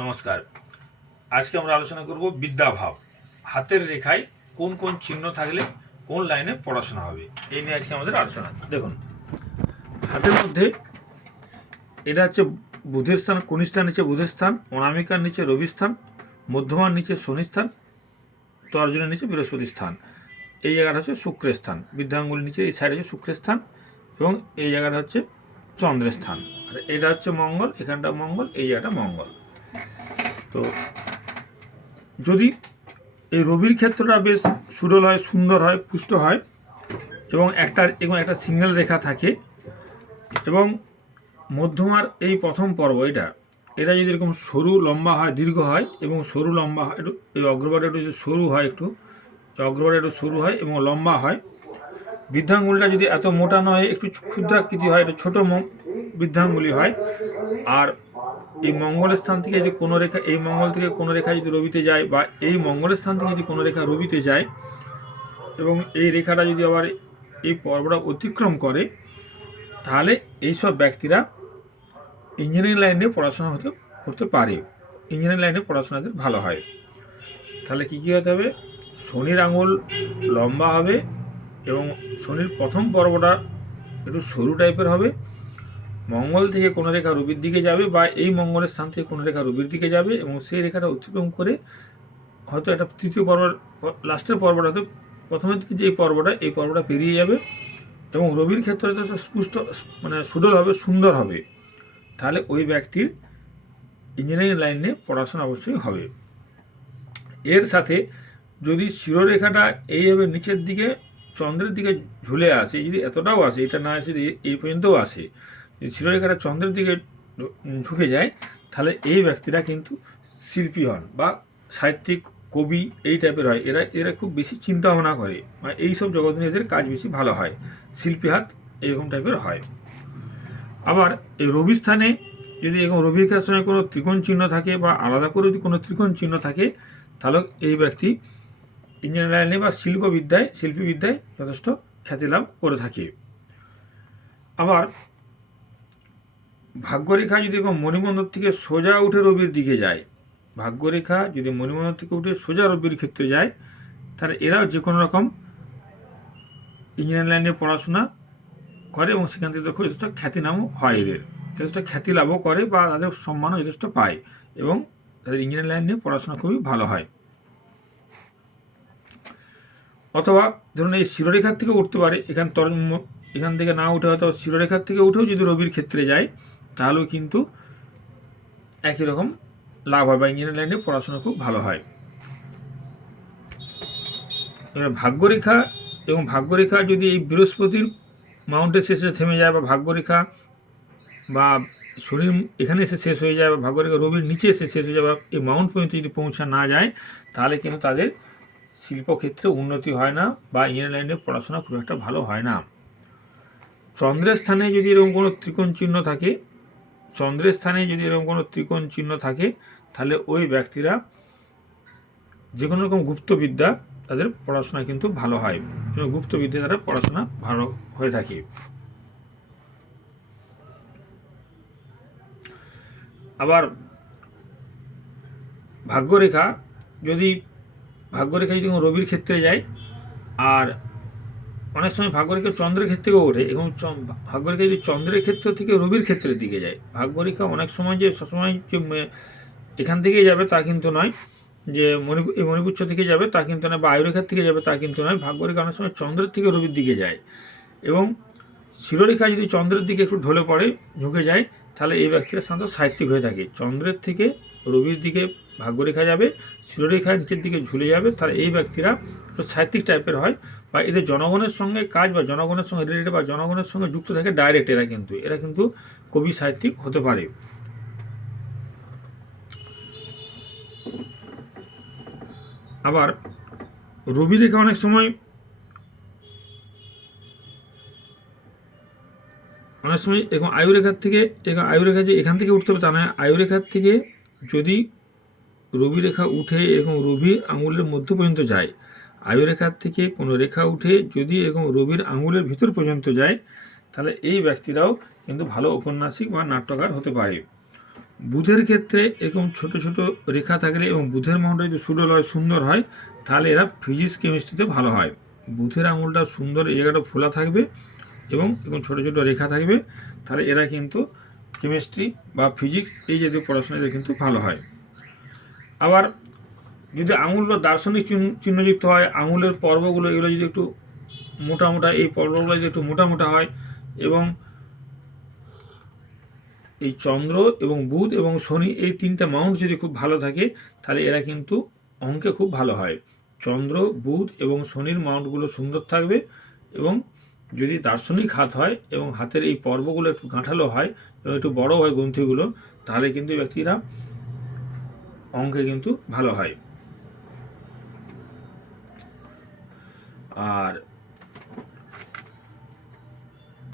নমস্কার। আজকে আমরা আলোচনা করব বিদ্যাভাব। হাতের রেখায় কোন কোন চিহ্ন থাকলে কোন লাইনে পড়াশোনা হবে, এই নিয়ে আজকে আমাদের আলোচনা। দেখুন, হাতের মধ্যে এটা হচ্ছে বুধের স্থান, কনিষ্ঠার নিচে বুধের স্থান, অনামিকার নিচে রবি স্থান, মধ্যমার নিচে শনি স্থান, তর্জনের নিচে বৃহস্পতি স্থান। এই জায়গাটা হচ্ছে শুক্রের স্থান। বৃদ্ধাঙ্গুলির নিচে এই সাইডে হচ্ছে শুক্রের স্থান এবং এই জায়গাটা হচ্ছে চন্দ্রের স্থান। আর এটা হচ্ছে মঙ্গল, এখানটা মঙ্গল, এই জায়গাটা মঙ্গল। তো যদি এই রবির ক্ষেত্রটা বেশ সুরল হয়, সুন্দর হয়, পুষ্ট হয় এবং একটা সিঙ্গেল রেখা থাকে এবং মধ্যমার এই প্রথম পর্ব এটা যদি এরকম সরু লম্বা হয়, দীর্ঘ হয় এবং সরু লম্বা হয়, একটু এই অগ্রভাগটা একটু যদি সরু হয়, একটু অগ্রভাগটা একটু সরু হয় এবং লম্বা হয়। বৃদ্ধাঙ্গুলটা যদি এত মোটা নয়, একটু ক্ষুদ্রাকৃতি হয়, একটু ছোটো বৃদ্ধাঙ্গুলি হয়। আর এই মঙ্গলের স্থান থেকে যদি কোনো রেখা, এই মঙ্গল থেকে কোনো রেখা যদি রবিতে যায় বা এই মঙ্গলের স্থান থেকে যদি কোনো রেখা রবিতে যায় এবং এই রেখাটা যদি আবার এই পর্বটা অতিক্রম করে, তাহলে এইসব ব্যক্তিরা ইঞ্জিনিয়ারিং লাইনে পড়াশোনা করতে পারে। ইঞ্জিনিয়ারিং লাইনে পড়াশোনাতে ভালো হয়। তাহলে কী কী হতে হবে? শনির আঙুল লম্বা হবে এবং শনির প্রথম পর্বটা একটু সরু টাইপের হবে। মঙ্গল থেকে কোনো রেখা রবির দিকে যাবে বা এই মঙ্গলের স্থান থেকে কোনো রেখা রবির দিকে যাবে এবং সেই রেখাটা অতিক্রম করে হয়তো একটা তৃতীয় পর্ব, লাস্টের পর্বটা, হয়তো প্রথমের দিকে যে এই পর্বটা পেরিয়ে যাবে এবং রবির ক্ষেত্রে তো স্পুষ্ট, মানে সুডল হবে, সুন্দর হবে। তাহলে ওই ব্যক্তির ইঞ্জিনিয়ারিং লাইনে পড়াশোনা অবশ্যই হবে। এর সাথে যদি শিরোরেখাটা এইভাবে নিচের দিকে চন্দ্রের দিকে ঝুলে আসে, যদি এতটাও আসে, এটা না আসে এই পর্যন্তও আসে, যদি শিরোরেখাটা চন্দ্রের দিকে ঝুঁকে যায়, তাহলে এই ব্যক্তিরা কিন্তু শিল্পী হন বা সাহিত্যিক, কবি এই টাইপের হয়। এরা খুব বেশি চিন্তা ভাবনা করে, মানে এইসব জগৎ নিয়ে এদের কাজ বেশি ভালো হয়, শিল্পী হাত এরকম টাইপের হয়। আবার এই রবি স্থানে যদি এরকম রবি রেখার সঙ্গে কোনো ত্রিকোণ চিহ্ন থাকে বা আলাদা করে যদি কোনো ত্রিকোণ চিহ্ন থাকে, তাহলে এই ব্যক্তি ইঞ্জিনিয়ারিং লাইনে বা শিল্পী বিদ্যায় যথেষ্ট খ্যাতি লাভ করে থাকে। আবার ভাগ্যরেখা যদি এরকম মণিবন্দর থেকে সোজা উঠে রবির দিকে যায়, ভাগ্যরেখা যদি মণিবন্দর থেকে উঠে সোজা রবির ক্ষেত্রে যায়, তাহলে এরাও যে কোনো রকম ইঞ্জিনিয়ারিং লাইনে পড়াশোনা করে এবং সেখান থেকে খুব যথেষ্ট খ্যাতি নামও হয়, এদের যথেষ্ট খ্যাতি লাভও করে বা তাদের সম্মানও যথেষ্ট পায় এবং তাদের ইঞ্জিনিয়ারিং লাইন নিয়ে পড়াশোনা খুবই ভালো হয়। অথবা ধরুন এই শিরোরেখার থেকে উঠতে পারে, এখান থেকে না উঠে হয়তো শিরোরেখার থেকে উঠেও যদি রবির ক্ষেত্রে যায়, তাহলেও কিন্তু একই রকম লাভ হয় বা ইঞ্জিনিয়ারিং লাইনে পড়াশোনা খুব ভালো হয়। এবার ভাগ্যরেখা যদি এই বৃহস্পতির মাউন্টের শেষে থেমে যায় বা ভাগ্যরেখা বা শরীর এখানে এসে শেষ হয়ে যায় বা ভাগ্যরেখা রবির নিচে এসে শেষ হয়ে যায় বা এই মাউন্ট পর্যন্ত যদি পৌঁছা না যায়, তাহলে কিন্তু তাদের শিল্পক্ষেত্রে উন্নতি হয় না বা ইঞ্জিনিয়ারিং লাইনে পড়াশোনা খুব একটা ভালো হয় না। চন্দ্রের স্থানে যদি এরকম কোনো ত্রিকোণ চিহ্ন থাকে, তাহলে ওই ব্যক্তিরা যে কোনো রকম গুপ্তবিদ্যা তাদের পড়াশোনা কিন্তু ভালো হয়, গুপ্তবিদ্যা তারা পড়াশোনা ভালো হয়ে থাকে। আবার ভাগ্যরেখা যদি রবির ক্ষেত্রে যায়, আর অনেক সময় ভাগ্যরেখা চন্দ্রের ক্ষেত্রেও ওঠে এবং ভাগ্যরেখা যদি চন্দ্রের ক্ষেত্র থেকে রবির ক্ষেত্রের দিকে যায়, ভাগ্যরেখা অনেক সময় যে সবসময় যে এখান থেকেই যাবে তা কিন্তু নয়, যে মণিপুচ্ছ থেকে যাবে তা কিন্তু নয়, বা আয়ুরেখার থেকে যাবে তা কিন্তু নয়। ভাগ্যরেখা অনেক সময় চন্দ্রের থেকে রবির দিকে যায় এবং শিরোরেখা যদি চন্দ্রের দিকে একটু ঢলে পড়ে, ঝুঁকে যায়, তাহলে এই ব্যক্তিরা সাধারণত সাহিত্যিক হয়ে থাকে। চন্দ্রের থেকে রবির দিকে ভাগ্যরেখা যাবে, শিরোরেখা নিচের দিকে ঝুলে যাবে, তাহলে এই ব্যক্তিরা সাহিত্যিক টাইপের হয় বা এদের জনগণের সঙ্গে কাজ বা জনগণের সঙ্গে রিলেটেড বা জনগণের সঙ্গে যুক্ত থাকে ডাইরেক্ট। এরা কিন্তু কবি সাহিত্যিক হতে পারে। আবার রবি রেখা অনেক সময় এরকম আয়ুরেখার থেকে যে এখান থেকে উঠতে হবে তা নয়, আয়ুরেখার থেকে যদি রবি রেখা উঠে এরকম রবির আঙুলের মধ্য পর্যন্ত যায়, আয়ুরেখার থেকে কোনো রেখা উঠে যদি এরকম রবির আঙুলের ভিতর পর্যন্ত যায়, তাহলে এই ব্যক্তিরাও কিন্তু ভালো ঔপন্যাসিক বা নাট্যকার হতে পারে। বুধের ক্ষেত্রে এরকম ছোট ছোট রেখা থাকলে এবং বুধের মাউন্টটা যদি সুডল হয়, সুন্দর হয়, তাহলে এরা ফিজিক্স কেমিস্ট্রিতে ভালো হয়। বুধের আঙুলটা সুন্দর, এই জায়গাটা ফোলা থাকবে এবং ছোটো ছোটো রেখা থাকবে, তাহলে এরা কিন্তু কেমিস্ট্রি বা ফিজিক্স এই জাতীয় পড়াশোনাতে কিন্তু ভালো হয়। আবার যদি আঙুলগুলো দার্শনিক চিহ্নযুক্ত হয়, আঙুলের পর্বগুলো এগুলো যদি একটু মোটা মোটা, এই পর্বগুলো যদি একটু মোটা মোটা হয় এবং এই চন্দ্র এবং বুধ এবং শনি এই তিনটা মাউন্ট যদি খুব ভালো থাকে, তাহলে এরা কিন্তু অঙ্কে খুব ভালো হয়। চন্দ্র, বুধ এবং শনির মাউন্টগুলো সুন্দর থাকবে এবং যদি দার্শনিক হাত হয় এবং হাতের এই পর্বগুলো একটু গাঁঠালো হয় এবং একটু বড় হয় গ্রন্থিগুলো, তাহলে কিন্তু ব্যক্তিরা অঙ্কে কিন্তু ভালো হয়। আর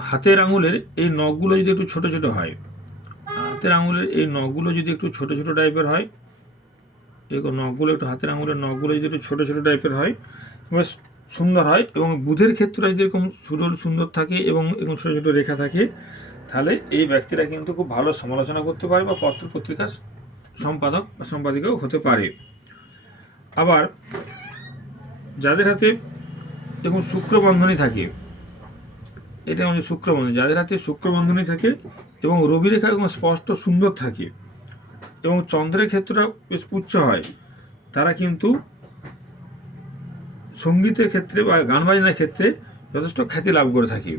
হাতের আঙুলের এই নখগুলো যদি একটু ছোট ছোট হয়, হাতের আঙুলের এই নখগুলো যদি একটু ছোট ছোট টাইপের হয়, এই নখগুলো একটু, হাতের আঙুলের নখগুলো যদি একটু ছোট ছোট টাইপের হয়, বেশ সুন্দর হয়। এবং বুধের ক্ষেত্রে যদি এরকম সুডল সুন্দর থাকে এবং এরকম ছোটো ছোটো রেখা থাকে, তাহলে এই ব্যক্তিরা কিন্তু খুব ভালো সমালোচনা করতে পারে বা পত্র পত্রিকার সম্পাদক বা সম্পাদিকাও হতে পারে। আবার যাদের হাতে দেখুন শুক্রবন্ধনী থাকে, এটা আমাদের শুক্রবন্ধনী, যাদের হাতে শুক্রবন্ধনী থাকে এবং রবি রেখা এবং স্পষ্ট সুন্দর থাকে এবং চন্দ্রের ক্ষেত্রটা বেশ উচ্চ হয়, তারা কিন্তু সঙ্গীতের ক্ষেত্রে বা গান বাজনার ক্ষেত্রে যথেষ্ট খ্যাতি লাভ করে থাকে।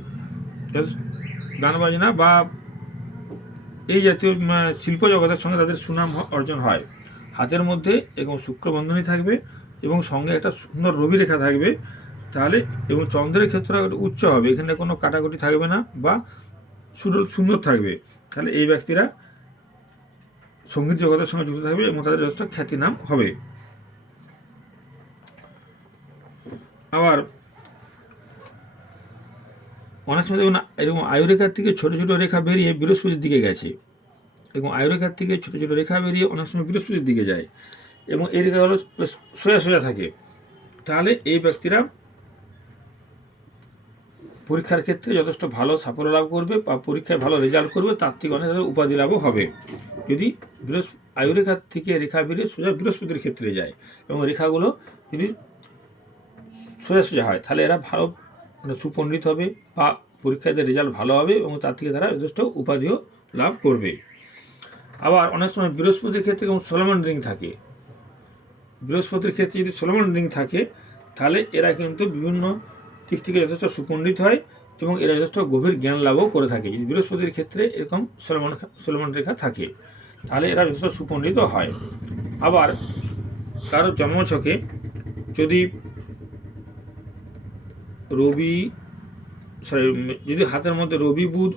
গান বাজনা বা এই জাতীয় শিল্প জগতের সঙ্গে তাদের সুনাম অর্জন হয়। হাতের মধ্যে এবং শুক্রবন্ধনী থাকবে এবং সঙ্গে একটা সুন্দর রবি রেখা থাকবে, তাহলে এবং চন্দ্রের ক্ষেত্রে উচ্চ হবে, এখানে কোনো কাটাকুটি থাকবে না বা সুন্দর থাকবে, তাহলে এই ব্যক্তিরা সঙ্গীত জগতের সঙ্গে যুক্ত থাকবে এবং তাদের যথেষ্ট খ্যাতি নাম হবে। আবার অনেক সময় দেখুন এরকম আয়ুরেখার থেকে ছোটো ছোটো রেখা বেরিয়ে বৃহস্পতির দিকে গেছে এবং আয়ুরেখার থেকে ছোটো ছোটো রেখা বেরিয়ে অনেক সময় বৃহস্পতির দিকে যায় এবং এই রেখাগুলো সোজা সোজা থাকে, তাহলে এই ব্যক্তিরা পরীক্ষার ক্ষেত্রে যথেষ্ট ভালো সাফল্য লাভ করবে বা পরীক্ষায় ভালো রেজাল্ট করবে, তার থেকে অনেক উপাধি লাভও হবে। যদি আয়ুরেখার থেকে রেখা বেরিয়ে সোজা বৃহস্পতির ক্ষেত্রে যায় এবং রেখাগুলো যদি সোজা সোজা হয়, তাহলে এরা ভালো সুপণ্ডিত হবে বা পরীক্ষাতে রেজাল্ট ভালো হবে এবং তার থেকে তারা যথেষ্ট উপাধিও লাভ করবে। আবার অনেক সময় বৃহস্পতির ক্ষেত্রে যেমন সলোমন রিং থাকে, বৃহস্পতির ক্ষেত্রে যদি সলোমন রিং থাকে, তাহলে এরা কিন্তু বিভিন্ন দিক থেকে যথেষ্ট সুপণ্ডিত হয় এবং এরা যথেষ্ট গভীর জ্ঞান লাভও করে থাকে। যদি বৃহস্পতির ক্ষেত্রে এরকম সলোমন রেখা থাকে, তাহলে এরা যথেষ্ট সুপণ্ডিত হয়। আবার কারো জন্মছকে যদি যদি হাতের মধ্যে রবি, বুধ,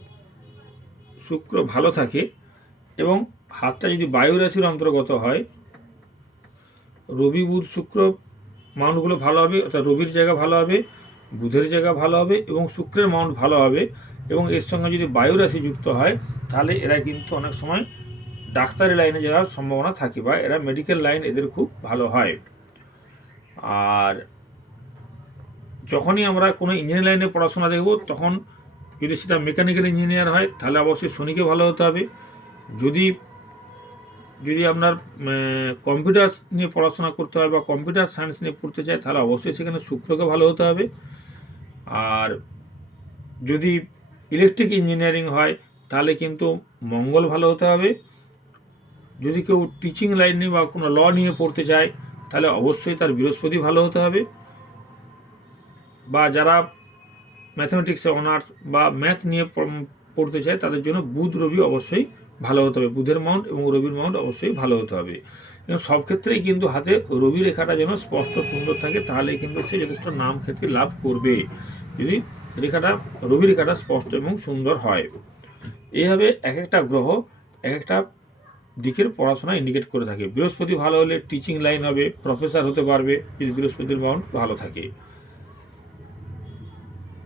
শুক্র ভালো থাকে এবং হাতটা যদি বায়ু রাশির অন্তর্গত হয়, রবি, বুধ, শুক্র মাউন্টগুলো ভালো হবে, অর্থাৎ রবির জায়গা ভালো হবে, বুধের জায়গা ভালো হবে এবং শুক্রের মাউন্ট ভালো হবে এবং এর সঙ্গে যদি বায়ু রাশি যুক্ত হয়, তাহলে এরা কিন্তু অনেক সময় ডাক্তারি লাইনে যাওয়ার সম্ভাবনা থাকে বা এরা মেডিকেল লাইন এদের খুব ভালো হয়। আর যখনই আমরা কোনো ইঞ্জিনিয়ারিং লাইনে পড়াশোনা দেখব, তখন যদি সেটা মেকানিক্যাল ইঞ্জিনিয়ার হয়, তাহলে অবশ্যই শনিকে ভালো হতে হবে। যদি আপনার কম্পিউটার নিয়ে পড়াশোনা করতে হয় বা কম্পিউটার সায়েন্স নিয়ে পড়তে চায়, তাহলে অবশ্যই সেখানে শুক্রকে ভালো হতে হবে। আর যদি ইলেকট্রিক ইঞ্জিনিয়ারিং হয়, তাহলে কিন্তু মঙ্গল ভালো হতে হবে। যদি কেউ টিচিং লাইন নিয়ে বা কোনো ল নিয়ে পড়তে চায়, তাহলে অবশ্যই তার বৃহস্পতি ভালো হতে হবে। বা যারা ম্যাথমেটিক্সে অনার্স বা ম্যাথ নিয়ে পড়তে চায়, তাদের জন্য বুধ, রবি অবশ্যই ভালো হতে হবে। বুধের মাউন্ট এবং রবির মাউন্ট অবশ্যই ভালো হতে হবে এবং সব ক্ষেত্রেই কিন্তু হাতে রবি রেখাটা যেন স্পষ্ট সুন্দর থাকে, তাহলে কিন্তু সে যথেষ্ট নাম খ্যাতি লাভ করবে, যদি রবি রেখাটা স্পষ্ট এবং সুন্দর হয়। এইভাবে এক একটা গ্রহ এক একটা দিকের পড়াশোনা ইন্ডিকেট করে থাকে। বৃহস্পতি ভালো হলে টিচিং লাইন হবে, প্রফেসর হতে পারবে যদি বৃহস্পতির মাউন্ট ভালো থাকে।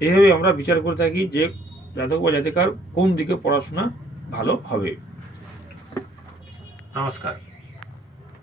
এইভাবে আমরা বিচার করে থাকি যে জাতক বা জাতিকার কোন দিকে পড়াশোনা ভালো হবে। নমস্কার।